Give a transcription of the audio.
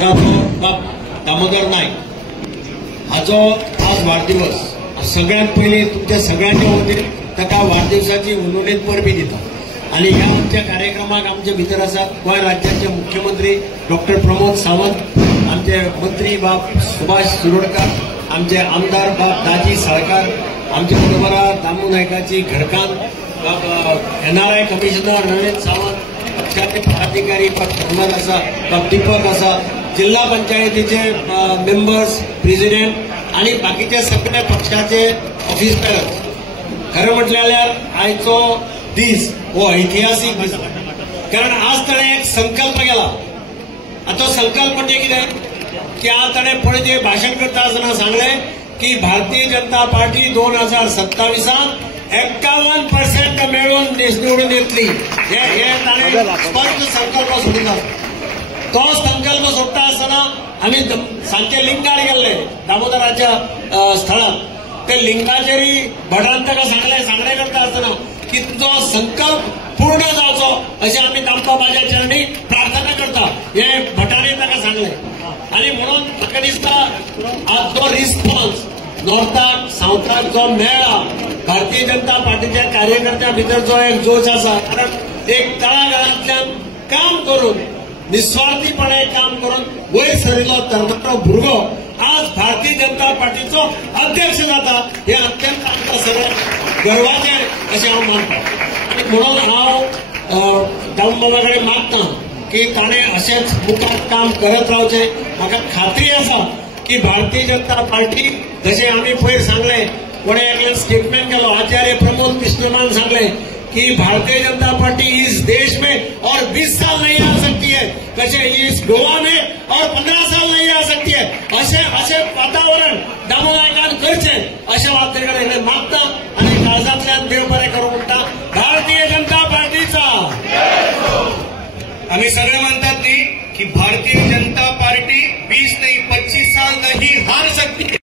मोगाचो बाप दामोदर नायक हाचो आज वाढदिवस. सगळ्यात पयलीं तुमच्या सगळ्यांच्या वतीन ताका वाढदिवसाची उलोवणेत परबी दिता. आणि ह्या आमच्या कार्यक्रमाक आमचे भितर आसात गोंय राज्याचे मुख्यमंत्री डॉक्टर प्रमोद सावंत, आमचे मंत्री बाब सुभाष शिरोडकर, आमचे आमदार बाब दाजी साळकार, आमचे बरोबर दामू नायकाची घरकान बाब NRI कमिशनर नरेंद्र सावंत, पक्षाचे पदाधिकारी बाब धर्मद आसा, बाब दीपक आसा, जिल्हा पंचायतीचे मेंबर्स, प्रेसिडेंट आणि बाकीचे सगळे पक्षाचे ऑफिस बेरर्स. खरं म्हटल्यार आयचो दीस हो ऐतिहासीक दीस, कारण आज ताणें एक संकल्प केला. तो संकल्प म्हणजे कितें की आज ताणें पणजे भाशण करता आसतना सांगलें की भारतीय जनता पार्टी 2027 51% मेळून निवडून येतली. हे ताणें स्पष्ट संकल्प सोडिल्लो. तो संकल्प सोडटा आसतना आमी सांजचे लिंगार गेल्ले दामोदराच्या स्थळार. ते लिंगाचेरी भटान ताका सांगणे करता आसतना की तुजो संकल्प पूर्ण जावचो अशें आमी दामबाबाच्या चरणी प्रार्थना करता, हे भटांनी ताका सांगलें. आनी म्हणून म्हाका दिसता आज जो रिस्पॉन्स नॉर्थाक सावथाक जो मेळ्ळा भारतीय जनता पार्टीच्या कार्यकर्त्यां भितर जो एक जोश आसा, कारण एक तळागाळांतल्यान काम करून निस्वार्थीपणे काम करून वयर सरिल्लो तरणाटो भुरगो आज भारतीय जनता पार्टीचो अध्यक्ष जाता, हे अत्यंत आमकां सगळ्यांक गर्वाचें अशें हांव मानता. आनी म्हणून हांव दामबाबा कडेन मागतां की ताणें अशेंच मुखार काम करत रावचें. म्हाका खात्री आसा की भारतीय जनता पार्टी जशें आमी पयर सांगलें, कोणे एकल्यान स्टेटमेंट केलो, आचार्य प्रमोद कृष्णमान सांगलें कि भारतीय जनता पार्टी इस देश में और 20 साल नहीं आ सकती है, कसे इस गोवा में और 15 साल नहीं आ सकती है. असे वातावरण दामू नायकान करचें अशें वातेकडे कडेन मागता आनी काळजांतल्यान देव बरें करूं म्हणटा. भारतीय जनता पार्टीचा आमी सगळे